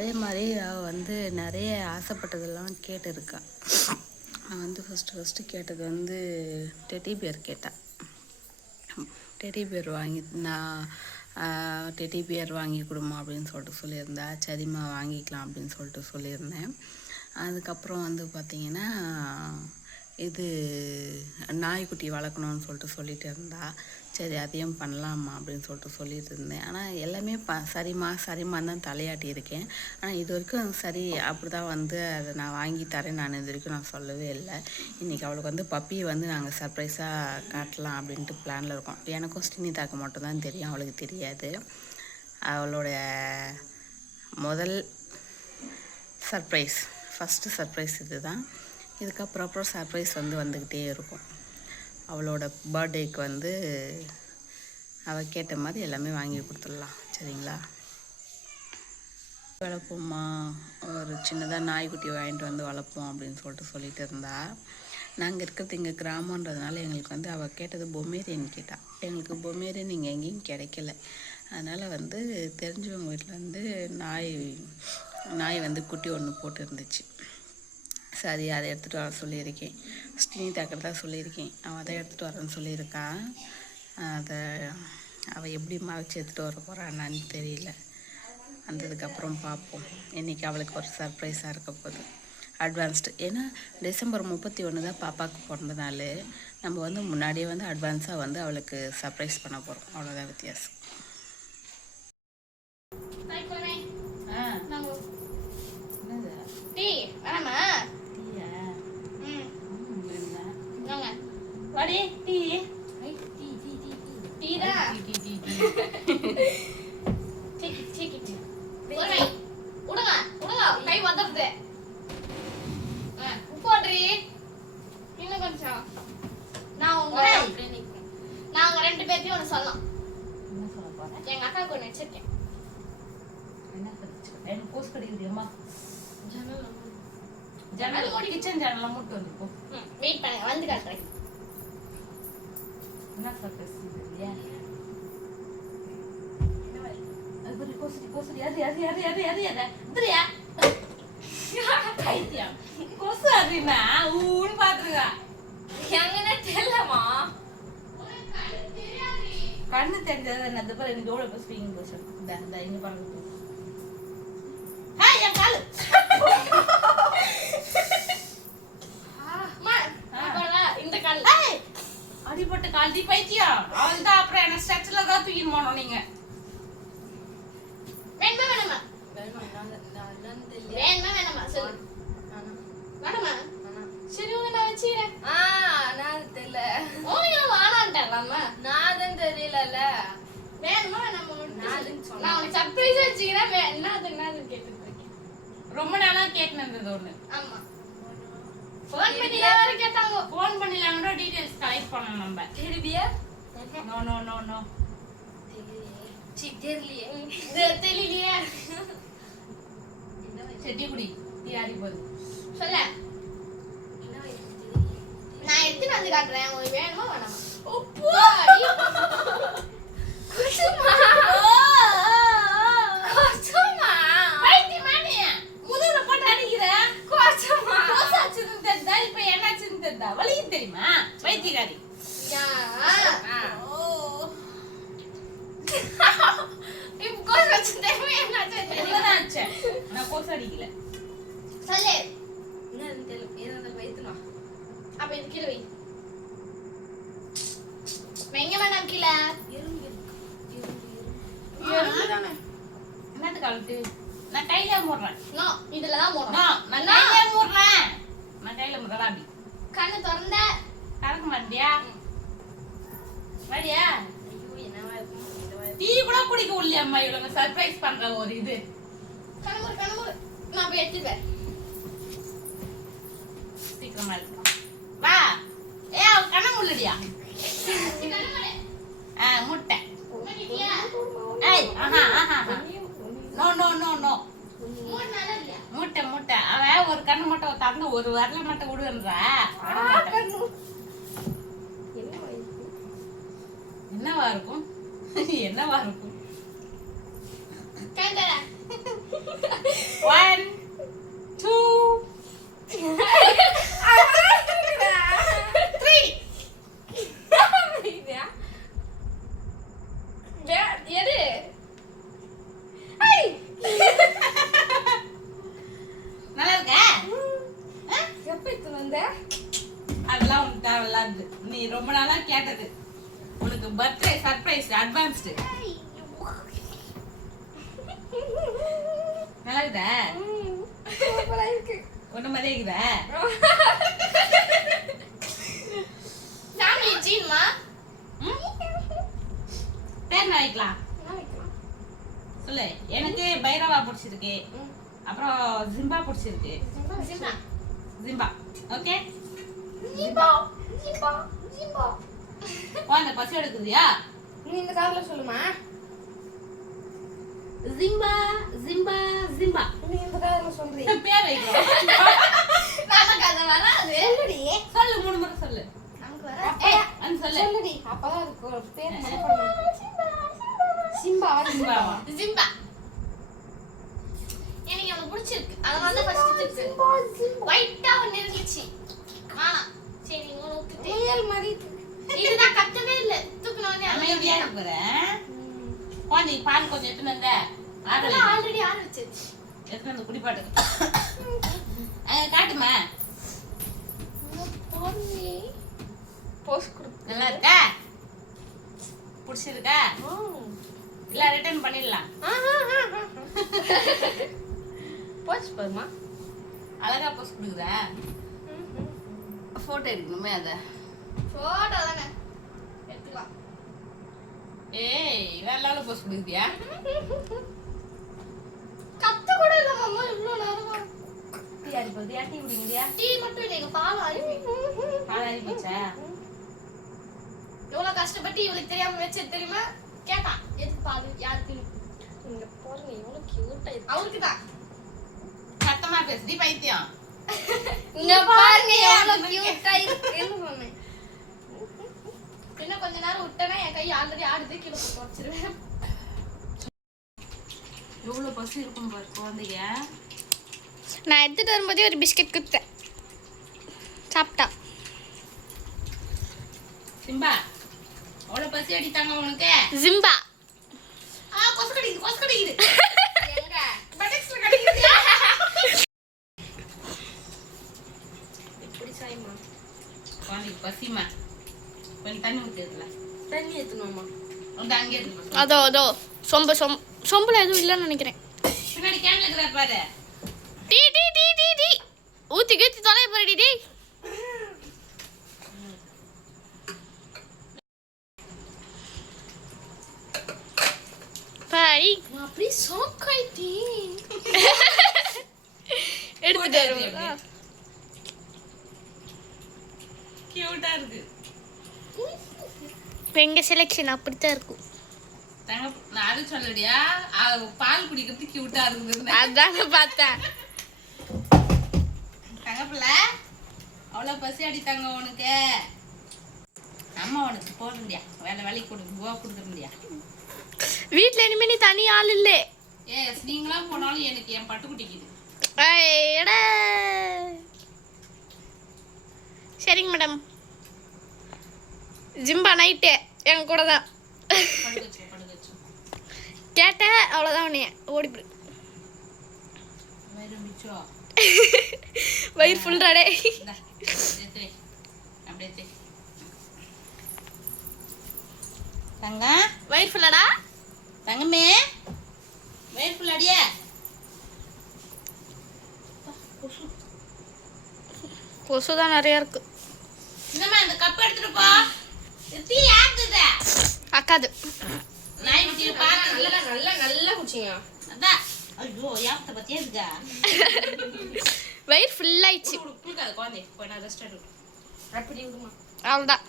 அதே மாதிரி அவள் வந்து நிறைய ஆசைப்பட்டதெல்லாம் கேட்டிருக்கா. நான் வந்து ஃபஸ்ட்டு ஃபஸ்ட்டு கேட்டது வந்து டெடி பேர் கேட்டா. டெடி பேர் வாங்கி நான் டெடி பேர் வாங்கி கொடுமா அப்படின்னு சொல்லிட்டு சொல்லியிருந்தா. சரிம்மா வாங்கிக்கலாம் அப்படின்னு சொல்லிட்டு சொல்லியிருந்தேன். அதுக்கப்புறம் வந்து பார்த்தீங்கன்னா இது நாய்க்குட்டி வளர்க்கணும்னு சொல்லிட்டு சொல்லிட்டு இருந்தா சரி அதையும் பண்ணலாமா அப்படின்னு சொல்லிட்டு சொல்லிட்டு இருந்தேன். ஆனால் எல்லாமே ப சரிம்மா சரிம்மான்னு தான் தலையாட்டி இருக்கேன். ஆனால் இது வரைக்கும் சரி அப்படி தான் வந்து அதை நான் வாங்கி தரேன். நான் இது வரைக்கும் நான் சொல்லவே இல்லை. இன்றைக்கி அவளுக்கு வந்து பப்பியை வந்து நாங்கள் சர்ப்ரைஸாக காட்டலாம் அப்படின்ட்டு பிளானில் இருக்கோம். எனக்கும் ஸ்ரீனிதாக்கு மட்டும்தான் தெரியும் அவளுக்கு தெரியாது. அவளோட முதல் சர்ப்ரைஸ் ஃபஸ்ட்டு சர்ப்ரைஸ் இது தான் இதுக்கப்புறம் அப்புறம் சர்ப்ரைஸ் வந்து வந்துக்கிட்டே இருக்கும். அவளோட பர்த்டேக்கு வந்து அவள் கேட்ட மாதிரி எல்லாமே வாங்கி கொடுத்துடலாம். சரிங்களா? வளர்ப்போம்மா. ஒரு சின்னதாக நாய்க்குட்டி வாங்கிட்டு வந்து வளர்ப்போம் அப்படின்னு சொல்லிட்டு சொல்லிட்டு இருந்தா. நாங்கள் இருக்கிறது இங்கே கிராமன்றதுனால எங்களுக்கு வந்து அவள் கேட்டது பொமேரியன் கேட்டா. எங்களுக்கு பொமேரியன் இங்கே எங்கேயும் கிடைக்கல. அதனால் வந்து தெரிஞ்சவங்க வீட்டில் வந்து நாய் நாய் வந்து குட்டி ஒன்று போட்டு இருந்துச்சு. சரி அதை எடுத்துகிட்டு வர சொல்லியிருக்கேன். ஸ்ரீனிதாக்கிட்ட தான் சொல்லியிருக்கேன். அவள் அதை எடுத்துகிட்டு வரேன்னு சொல்லியிருக்கா. அதை அவள் எப்படி மறைச்சி எடுத்துகிட்டு வர போகிறான்னு தெரியல. வந்ததுக்கப்புறம் பார்ப்போம் இன்றைக்கி அவளுக்கு ஒரு சர்ப்ரைஸாக இருக்க போகுது. அட்வான்ஸ்டு ஏன்னா டிசம்பர் முப்பத்தி ஒன்று தான் பாப்பாவுக்கு பிறந்த நாள் நம்ம வந்து முன்னாடியே வந்து அட்வான்ஸாக வந்து அவளுக்கு சர்ப்ரைஸ் பண்ண போகிறோம் அவ்வளோதான் வித்தியாசம் ஆ என்னது டீ வேணாமா டீயா ம் ம் வேணுமா வாங்க வாடி tea tea tea tea tea tea tea tea கை வந்துடுது போடுறி இன்னும் கொஞ்சம். நான் உங்க நான் உங்க ரெண்டு பேர்த்தையும் ஒன்று சொல்லலாம். எங்க அக்காவுக்கு ஒன்று வச்சிருக்கேன். எனக்கு போஸ்ட் கடிக்கிறியம்மா ஜன்னல் ஜன்னல் கிச்சன் ஜன்னலை மூட்டு வந்து போ. ம் வெயிட் பண்ணுங்க வந்து காட்டுறேன் என்ன சர்ப்ரைஸ் இல்லையா அது ஒரு கோசடி கோசடி அது அது அது அது அது அது இதுரியா கைத்தியம் கொசு அதுனா ஊன்னு பாத்துருங்க எங்கன்னா தெரியலமா கண்ணு தெரிஞ்சது என்னது பாரு எனக்கு எவ்வளோ பேச ஸ்பீக்கிங் பேச இந்த இந்த இங்க பாருங்க ஆ என் காலு அம்மா அப்புறம் இந்த கால் ஏய், அடிபட்டு கால்டி பைத்தியம் அவள் தான் அப்புறம் என்ன ஸ்ட்ரெச்சில் தான் போனோம் நீங்க வேணுமா? வேணாமா வேணுமா வேணாமா? சொல்லு. வேணாமா. சரி உங்க நான் வச்சுக்கிறேன். உங்க வானான்ட்டாராமா வேணுமா வேணாமா நான் உனக்கு சர்ப்ரைஸ் வச்சுக்கிறேன். என்னதுன்னு கேட்டுட்டு இருக்கேன். ரொம்ப நாளா கேட்டு இருந்தது ஒண்ணு. ஆமா. ஃபோன் பண்ணி கேட்டாங்க. ஃபோன் பண்ணிலாம் கூட டீடைல்ஸ் கலெக்ட் பண்ணணும் நம்ம. நோ நோ நோ நோ தெரியலையே செட்டிக்குடி ஆடி போகுது சொல்ல. நான் எடுத்துட்டு வந்து காட்டுறேன். உங்களுக்கு வேணுமா வேணாமா? அடி. பைத்தியமா நீ? முதுகுல போட்டு அடிக்கிற கோசாச்சுன்னு தெரிந்தா இப்ப என்னாச்சுன்னு தெரிந்தா வலிக்கு தெரியுமா வைத்தியகாரி கோசு வச்சு தெரியுமா என்னாச்சு உள்ளதான் ஆச்சு? நான் கோசு அடிக்கல. சொல்லு. அப்ப இது கீழே வை. வெங்க வேண்டாம் கீழே. என்னது கழுத்து நான் கையில மூடுறேன். நோ இதுல தான் நோ, நான் கையில மூடுறேன். நான் கையில மூடுறேன் அப்படி கண்ணு திறந்த. கறக்க மாட்டியா? வரியா டீ கூட குடிக்க உள்ளியம்மா இவங்க சர்ப்ரைஸ் பண்ற ஒரு இது. கண்ணு மூடு நான் போய் எடுத்துப்பேன் சீக்கிரமா இருக்கலாம் வா. ஏ கண்ண முள்ளடியா ஆ முட்டை? ஏய் ஆஹா ஆஹா. No no no no. முட்டை முட்டை. அவ ஒரு கண்ணு மட்டும் தந்து ஒரு வரல மட்டும் விடுன்றா என்னவா இருக்கும்? என்னவா இருக்கும்? One two? அதெல்லாம் உனக்கு தேவையில்லாது நீ ரொம்ப நாளா கேட்டது. உனக்கு பர்த்டே சர்ப்ரைஸ் அட்வான்ஸ்டு நல்லா இருக்குதா இருக்கு. ஒண்ணு மாதிரியே இருக்குதா சாமி ஜீன்மா ம்? பேர் வைக்கலாம்? சொல்லு எனக்கு பைரவா பிடிச்சிருக்கு அப்புறம் ஜிம்பா பிடிச்சிருக்கு ஜிம்பா. ஜிம்பா ஓகே ஜிம்பா, ஜிம்பா, ஜிம்பா. குழந்தை பசி எடுக்குதியா? நீ இந்த கார்ல சொல்லுமா? ஜிம்பா ஜிம்பா ஜிம்பா. நீ இந்த கார்ல சொல்றீ. பேர் வைக்கலாம் நமக்கு அது வராது. சொல்லுடி. சொல்லு மூணு முறை சொல்லு. நமக்கு வராது. ஏய், வந்து சொல்லு. சொல்லுடி. அப்பதான் அதுக்கு ஒரு பேர் சிம்பா ஜிம்பாவா? ஜிம்பா எனக்கு அவனை பிடிச்சிருக்கு. அதனால தான் ஃபர்ஸ்ட் திட்டு ஒயிட்டா ஒன்னு இருந்துச்சு. வேணாம் சரி நீ ஒன்று விட்டுட்டு மாதிரி இதுதான் கத்தவே இல்ல. தூக்கணும் வந்து அமைதியா இருக்கிறேன் குழந்தைக்கு பால் கொஞ்சம் எடுத்துன்னு வந்த. ஆடல ஆல்ரெடி ஆற வச்சிருச்சு எடுத்துன்னு வந்து குடிப்பாட்டு அங்க காட்டுமா? போஸ்ட் கொடு நல்லா இருக்கா? பிடிச்சிருக்கா? இல்ல ரிட்டர்ன் பண்ணிடலாம். போஸ்ட் போதுமா அழகா போஸ்ட் கொடுக்குதா? போட்டோ எடுக்கணுமே அத. போட்டோ எடுத்துக்கலாம் ஏய் வேற லெவலில் போஸ்ட் கத்த கூட இல்ல மாமா இவ்வளவு நேரமா டீ டீ குடிங்கடியா டீ மட்டும் இல்லை எங்க பால் எவ்வளவு கஷ்டப்பட்டு இவளுக்கு தெரியாம வச்சது தெரியுமா? கேட்டான் எதுக்கு பால்? யாருக்கு? இங்க பாருங்க எவ்வளவு கியூட்டா இருக்கு. அவருக்கு தான். சத்தமா பேசுடி பைத்தியம். இங்க பாருங்க எவ்வளவு கியூட்டா இருக்குன்னு சொன்னேன் இன்னும் கொஞ்ச நேரம் விட்டேன்னா என் கை ஆல்ரெடி ஆடுது கீழே போட்டு வச்சிருவேன் எவ்வளோ பசி இருக்கும் பாரு குழந்தைங்க நான் எடுத்துட்டு வரும்போதே ஒரு பிஸ்கட் கொடுத்தேன். சாப்பிட்டா. சிம்பா அவ்வளோ பசி அடித்தாங்க உனக்கு? ஜிம்பா ஆ கொசு கடிக்குது கொசு கடிக்குது எங்க பட்டக்ஸ்ல கடிக்குது எப்படி சாயமா குழந்தைக்கு பசிமா கொஞ்சம் தண்ணி ஊற்றிடல தண்ணி ஏத்தணுமா வந்து அங்கே இருக்கு அதோ அதோ சொம்பு சொம் சொம்புல எதுவும் இல்லைன்னு நினைக்கிறேன். பாரு. Tea tea tea tea tea. ஊத்தி கீத்தி தொலைய போறடி டீ பாடி நான் அப்படியே ஷாக் ஆயிட்டேன். எடுத்துட்டு வருவோம் கியூட்டா இருக்கு இப்போ எங்க செலெக்ஷன் அப்படித்தான் இருக்கும். அது சொல்லடியா பால் குடிக்கிறது கியூட்டா இருக்குது அதாங்க பார்த்தேன். தங்கப்பிள்ள அவ்வளோ பசி அடித்தாங்க உனக்கு. அம்மா உனக்கு போடுறியா வேலை வேலைக்கு கொடுக்க முடியா வீட்ல இனிமே நீ தனி ஆள் இல்லை. ஏஸ் நீங்களாம் போனாலும் எனக்கு என் பட்டுக்குட்டிக்குது எடா. சரிங்க மேடம். ஜிம்பா நைட்டு என் கூட தான். கேட்டேன் அவ்வளோதான் உன்னைய. ஓடிப்பிடு வயிறு ஃபுல்றாடே. தங்கம் வயிறு ஃபுல்லாடா தங்கமே. வயிறு ஃபுல்லாடியே கொசு தான் நிறையா இருக்கு. என்னம்மா இந்த கப் எடுத்துட்டு போ. இது டீ ஆத்துத அக்காது நல்லா நல்லா நல்லா குடிச்சிங்க அதான் ஐயோ யாபத்தை பத்தியா இருக்கா வயிறு ஃபுல் ஆயிடுச்சு. அவ்வளோதான்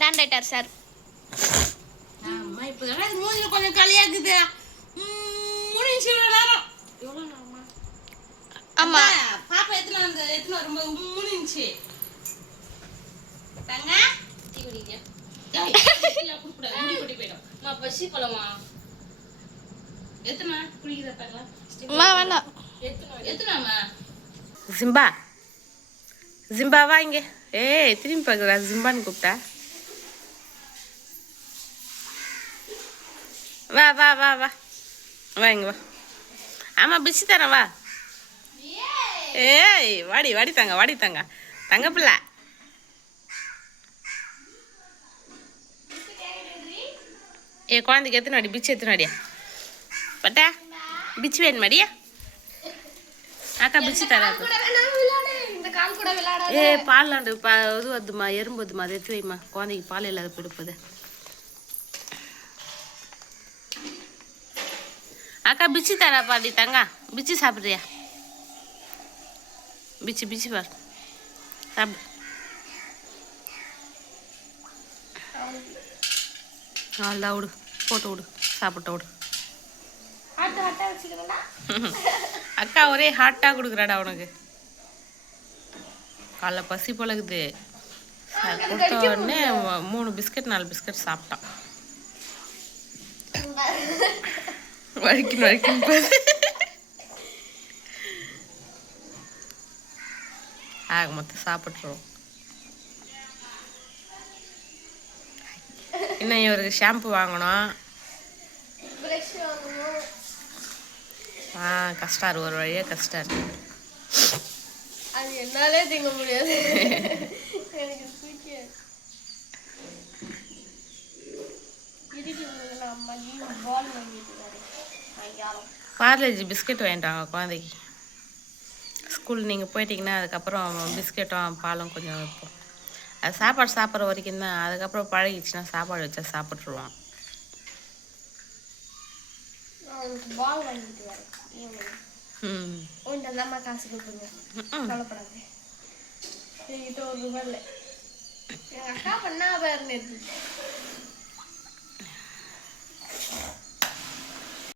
லேண்ட் ஆயிட்டார் சார். ஆமா. இப்போ கொஞ்சம் களியாக்குது முடிஞ்சு நேரம் ஆமா பாப்பா எத்தனை வந்து? எத்தனை வரும்போது முடிஞ்சு தங்க. ஜிம்பா ஜிம்பா. வா இங்க? ஏய் திரும்பி பார்க்குறா. ஜிம்பான்னு கூப்பிட்டா. வா வா வா வா. வாங்க வா. ஆமாம் பிடிச்சி தரேன் வா. ஏய் வாடி வாடி தாங்க வாடி தாங்க. தங்க பிள்ளை. ஏ குழந்தைக்கு எத்தனை வாடி? பிச்சு எத்தனை வாடியா? பட்டா பிச்சு வேணும் மடியா அக்கா பிச்சு விளையாட ஏ பாலாண்டு பா இது வருதுமா எறும்பு வருதுமா அதை எடுத்து வைமா குழந்தைக்கு பால் இல்லாத பிடிப்பது. அக்கா பிச்சு தரா பாடி தங்க. பிச்சு சாப்பிட்றியா? பிச்சு பிச்சு பார். சாப்பிடு. நல்லா விடு போட்டு விடு சாப்பிட்டு விடு அக்கா ஒரே ஹாட்டாக கொடுக்குறாடா உனக்கு. காலைல பசி பழகுது. கொடுத்த உடனே மூணு பிஸ்கட் நாலு பிஸ்கட் சாப்பிட்டான். வலிக்கணும் பாரு. ஆக மொத்தம் சாப்பிட்ருவோம் இன்னும் இவருக்கு ஷாம்பு வாங்கணும்? ஆ கஷ்டாரு ஒரு வழியாக கஷ்டாரு அது என்னாலே திங்க முடியாது. எனக்கு பார்லேஜி பிஸ்கட் வாங்கிட்டாங்க குழந்தைக்கு. ஸ்கூல் நீங்கள் போயிட்டீங்கன்னா அதுக்கப்புறம் பிஸ்கெட்டும் பாலும் கொஞ்சம் வைப்போம். அது சாப்பாடு சாப்பிட்ற வரைக்கும் தான். அதுக்கப்புறம் பழகிடுச்சுன்னா சாப்பாடு வச்சா சாப்பிட்ருவான் காசு